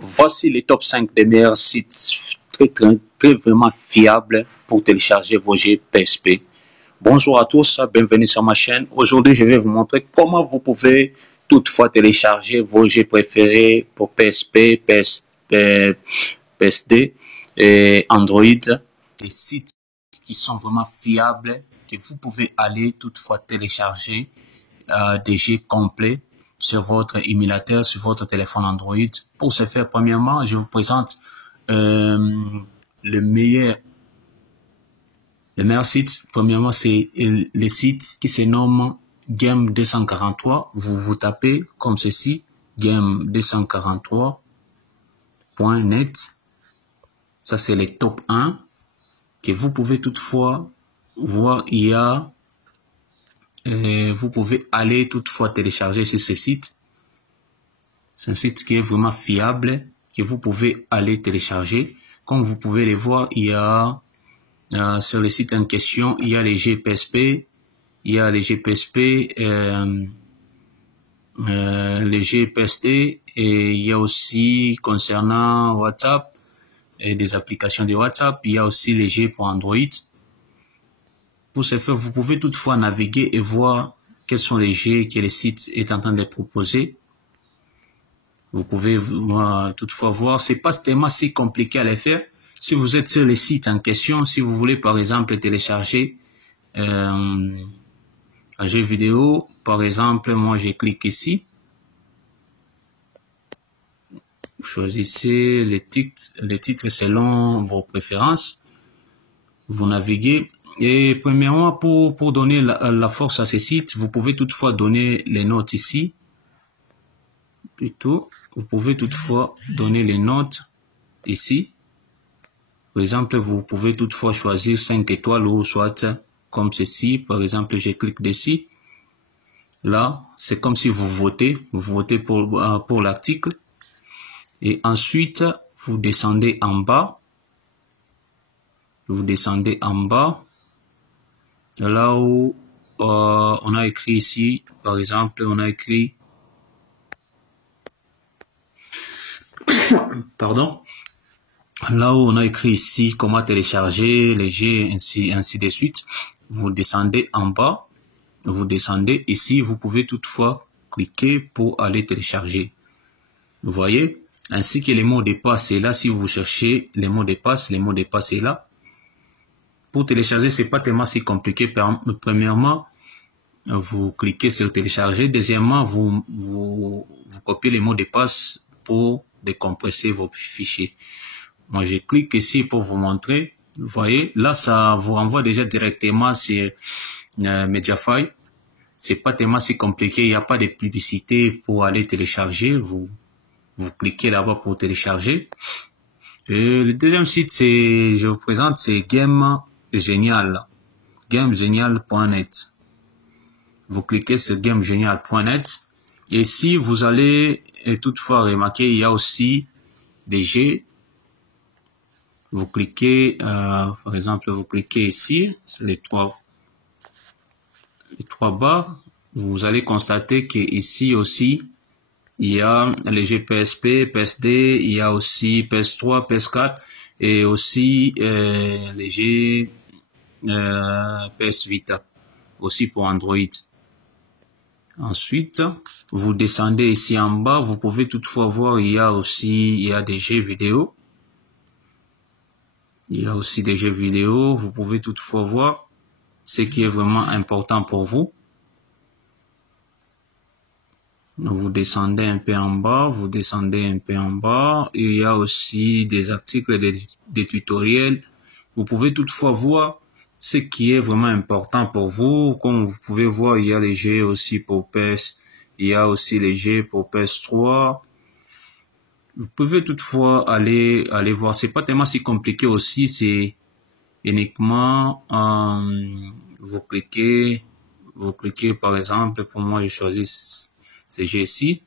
Voici les top 5 des meilleurs sites très vraiment fiables pour télécharger vos jeux PSP. Bonjour à tous, bienvenue sur ma chaîne. Aujourd'hui, je vais vous montrer comment vous pouvez toutefois télécharger vos jeux préférés pour PSP, PSD et Android. Des sites qui sont vraiment fiables, que vous pouvez aller toutefois télécharger des jeux complets sur votre émulateur, sur votre téléphone Android. Pour ce faire, premièrement, je vous présente le meilleur site. Premièrement, c'est le site qui se nomme Game243. Vous tapez comme ceci, game243.net. Ça, c'est le top 1 que vous pouvez toutefois voir. Vous pouvez aller toutefois télécharger sur ce site. C'est un site qui est vraiment fiable, que vous pouvez aller télécharger. Comme vous pouvez le voir, il y a sur le site en question, il y a les GPSP, les GPST, et il y a aussi concernant WhatsApp et des applications de WhatsApp, il y a aussi les G pour Android. Pour ce faire, vous pouvez toutefois naviguer et voir quels sont les jeux que le site est en train de proposer. Vous pouvez toutefois voir, c'est pas tellement si compliqué à le faire. Si vous êtes sur le site en question, si vous voulez par exemple télécharger un jeu vidéo, par exemple, moi je clique ici. Vous choisissez les titres selon vos préférences. Vous naviguez. Et premièrement, pour donner la force à ces sites, vous pouvez toutefois donner les notes ici. Vous pouvez toutefois donner les notes ici. Par exemple, vous pouvez toutefois choisir 5 étoiles ou soit comme ceci. Par exemple, je clique dessus. Là, c'est comme si vous votez pour l'article. Et ensuite, vous descendez en bas. Là où on a écrit ici, par exemple, on a écrit là où on a écrit ici comment télécharger les jeux, ainsi de suite. Vous descendez en bas, vous descendez ici, vous pouvez toutefois cliquer pour aller télécharger. Vous voyez, ainsi que les mots de passe est là. Si vous cherchez les mots de passe est là. Pour télécharger, c'est pas tellement si compliqué. Premièrement, vous cliquez sur télécharger. Deuxièmement, vous copiez les mots de passe pour décompresser vos fichiers. Moi, je clique ici pour vous montrer. Vous voyez, là, ça vous renvoie déjà directement sur Mediafire. C'est pas tellement si compliqué. Il n'y a pas de publicité pour aller télécharger. Vous cliquez là-bas pour télécharger. Et le deuxième site, je vous présente, c'est gamegenial.net. Vous cliquez sur gamegenial.net. Et ici, vous allez toutefois remarquer, il y a aussi des jeux. Vous cliquez, par exemple, vous cliquez ici, sur les trois barres. Vous allez constater qu'ici aussi, il y a les jeux PSP, PSD, il y a aussi PS3, PS4 et aussi les jeux PS Vita, aussi pour Android. Ensuite, vous descendez ici en bas, vous pouvez toutefois voir, il y a des jeux vidéo. Vous pouvez toutefois voir ce qui est vraiment important pour vous. Vous descendez un peu en bas, il y a aussi des articles, des tutoriels. Vous pouvez toutefois voir ce qui est vraiment important pour vous. Comme vous pouvez voir, il y a les jeux aussi pour PS, il y a aussi les jeux pour PS3. Vous pouvez toutefois aller voir. C'est pas tellement si compliqué aussi, c'est uniquement vous cliquez par exemple, pour moi je choisis ces jeux ici.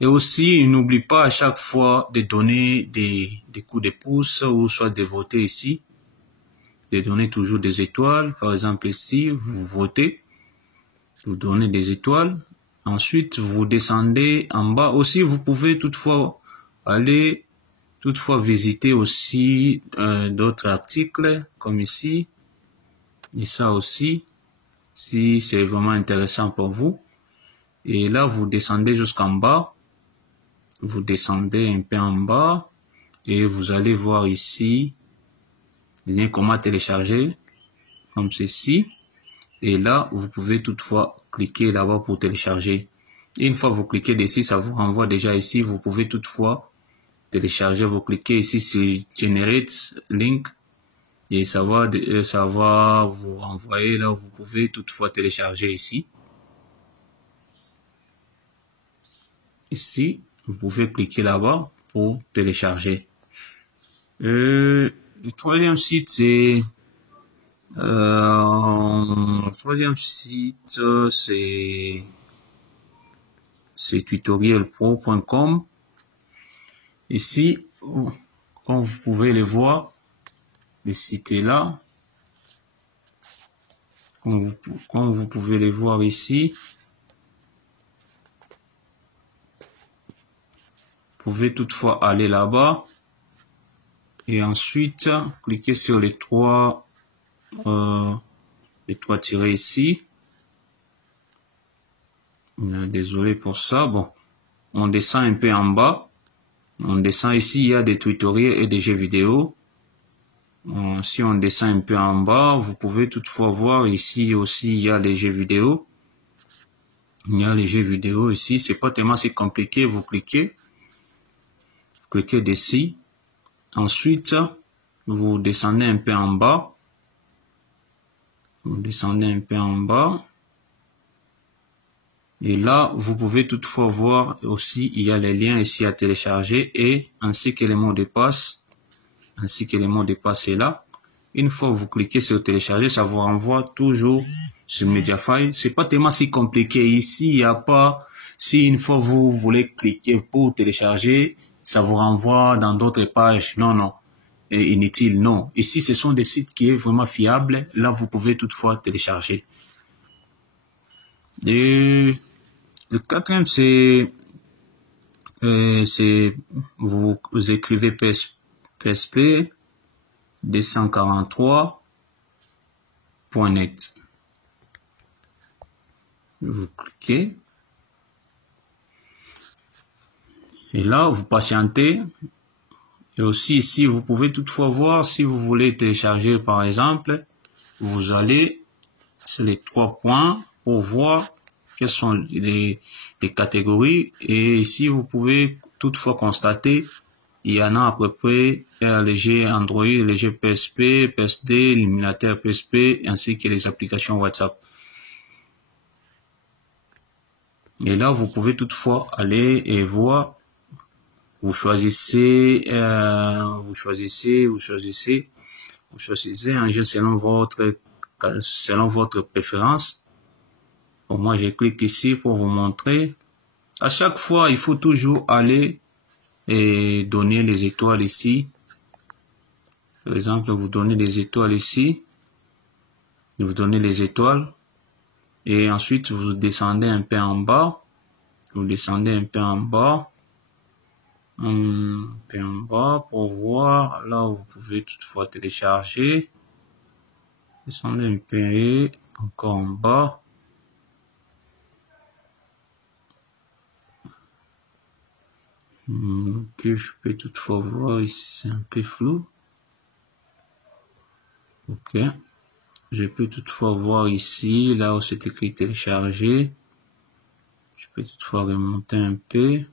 Et aussi, n'oublie pas à chaque fois de donner des coups de pouce ou soit de voter ici. De donner toujours des étoiles. Par exemple ici, vous votez. Vous donnez des étoiles. Ensuite, vous descendez en bas. Aussi, vous pouvez toutefois visiter aussi d'autres articles comme ici et ça aussi, si c'est vraiment intéressant pour vous. Et là, vous descendez jusqu'en bas. Vous descendez un peu en bas et vous allez voir ici lien comment télécharger comme ceci. Et là, vous pouvez toutefois cliquer là-bas pour télécharger. Et une fois vous cliquez dessus, ça vous renvoie déjà ici. Vous pouvez toutefois télécharger. Vous cliquez ici sur Generate Link et ça va vous renvoyer là où vous pouvez toutefois télécharger ici. Ici, vous pouvez cliquer là-bas pour télécharger. Le troisième site, c'est tutorielpro.com. Ici, comme vous pouvez le voir, le site est là. Comme vous pouvez le voir ici, vous pouvez toutefois aller là-bas et ensuite cliquer sur les trois tirés ici. Désolé pour ça. Bon, on descend un peu en bas. On descend ici, il y a des tutoriels et des jeux vidéo. Si on descend un peu en bas, vous pouvez toutefois voir ici aussi, il y a les jeux vidéo. Il y a les jeux vidéo ici. C'est pas tellement si compliqué. Vous cliquez dessus. Ensuite, vous descendez un peu en bas. Vous descendez un peu en bas. Et là, vous pouvez toutefois voir aussi, il y a les liens ici à télécharger et ainsi que les mots de passe. Ainsi que les mots de passe est là. Une fois vous cliquez sur télécharger, ça vous renvoie toujours sur Mediafire. C'est pas tellement si compliqué. Ici, il n'y a pas, si une fois vous voulez cliquer pour télécharger, ça vous renvoie dans d'autres pages. Non, non. Et inutile, non. Ici, ce sont des sites qui sont vraiment fiables. Là, vous pouvez toutefois télécharger. Et le quatrième, c'est vous écrivez PSP 243.net. Vous cliquez. Et là, vous patientez. Et aussi ici, vous pouvez toutefois voir si vous voulez télécharger, par exemple, vous allez sur les 3 points pour voir quelles sont les catégories. Et ici, vous pouvez toutefois constater, il y en a à peu près les jeux Android, les jeux PSP, PSD, l'émulateur PSP, ainsi que les applications WhatsApp. Et là, vous pouvez toutefois aller et voir. Vous choisissez un jeu selon votre préférence. Bon, moi, je clique ici pour vous montrer. À chaque fois, il faut toujours aller et donner les étoiles ici. Par exemple, vous donnez les étoiles ici. Vous donnez les étoiles. Et ensuite, vous descendez un peu en bas. Vous descendez un peu en bas. Un peu en bas pour voir là où vous pouvez toutefois télécharger. Descendez un peu encore en bas. Ok, je peux toutefois voir ici, c'est un peu flou. Ok, je peux toutefois voir ici, là où c'est écrit télécharger. Je peux toutefois remonter un peu.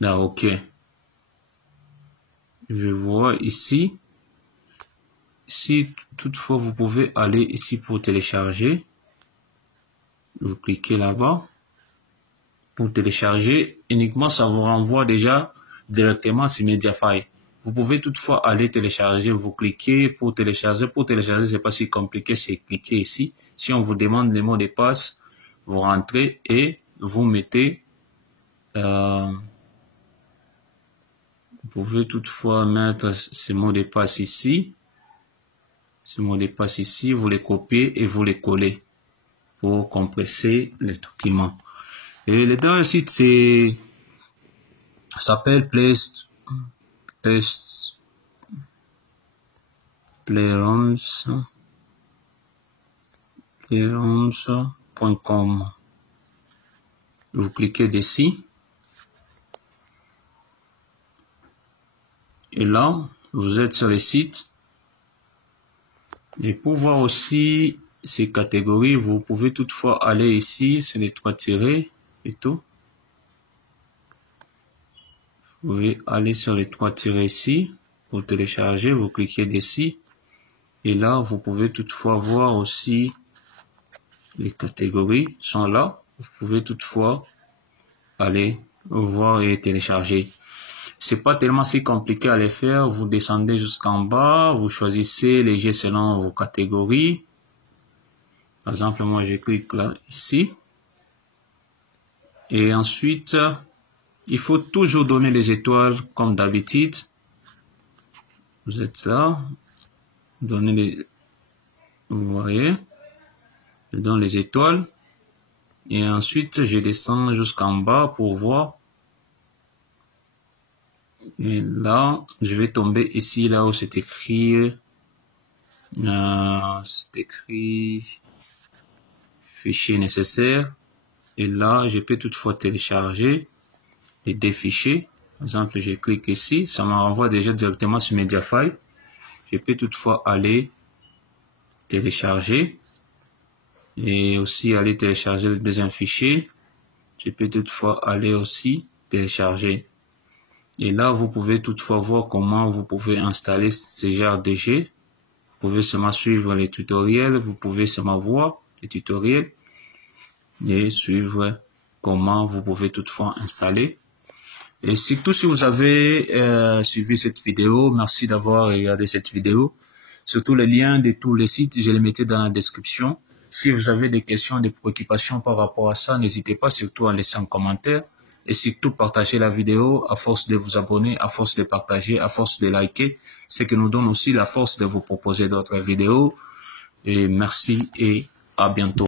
Là, ok. Je vois ici. Si toutefois vous pouvez aller ici pour télécharger. Vous cliquez là-bas. Pour télécharger, uniquement ça vous renvoie déjà directement sur Mediafire. Vous pouvez toutefois aller télécharger, vous cliquez pour télécharger. Pour télécharger, c'est pas si compliqué, c'est cliquer ici. Si on vous demande les mots de passe, vous rentrez et vous mettez vous pouvez toutefois mettre ces mots de passe ici. Ces mots de passe ici, vous les copiez et vous les collez. pour compresser les documents. Et le dernier site s'appelle playrooms.com. Vous cliquez dessus. Et là, vous êtes sur le site. Et pour voir aussi ces catégories, vous pouvez toutefois aller ici sur les 3 tirets et tout. Vous pouvez aller sur les 3 tirets ici, vous téléchargez, vous cliquez dessus. Et là, vous pouvez toutefois voir aussi les catégories sont là. Vous pouvez toutefois aller voir et télécharger. C'est pas tellement si compliqué à les faire. Vous descendez jusqu'en bas, vous choisissez les jeux selon vos catégories. Par exemple, moi je clique là, ici. Et ensuite, il faut toujours donner les étoiles comme d'habitude. Vous êtes là, donnez les, vous voyez, je donne les étoiles. Et ensuite, je descends jusqu'en bas pour voir. Et là, je vais tomber ici, là où c'est écrit fichier nécessaire. Et là, je peux toutefois télécharger les deux fichiers. Par exemple, je clique ici, ça me renvoie déjà directement sur Mediafire. Je peux toutefois aller télécharger et aussi aller télécharger le deuxième fichier. Je peux toutefois aller aussi télécharger. Et là, vous pouvez toutefois voir comment vous pouvez installer ce genre de jeu. Vous pouvez seulement suivre les tutoriels, vous pouvez seulement voir les tutoriels et suivre comment vous pouvez toutefois installer. Et surtout, si vous avez suivi cette vidéo, merci d'avoir regardé cette vidéo. Surtout les liens de tous les sites, je les mettais dans la description. Si vous avez des questions, des préoccupations par rapport à ça, n'hésitez pas surtout à laisser un commentaire. Et surtout, partagez la vidéo à force de vous abonner, à force de partager, à force de liker. Ce qui nous donne aussi la force de vous proposer d'autres vidéos. Et merci et à bientôt.